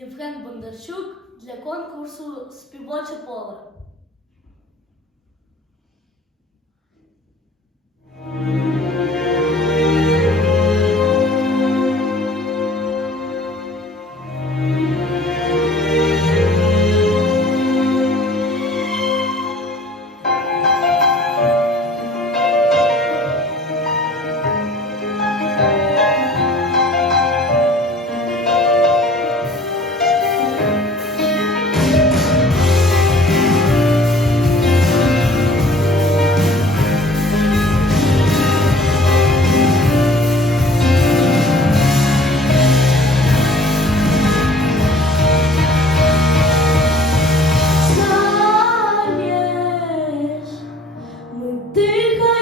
Євген Бондарчук для конкурсу Співоче поле. Тиха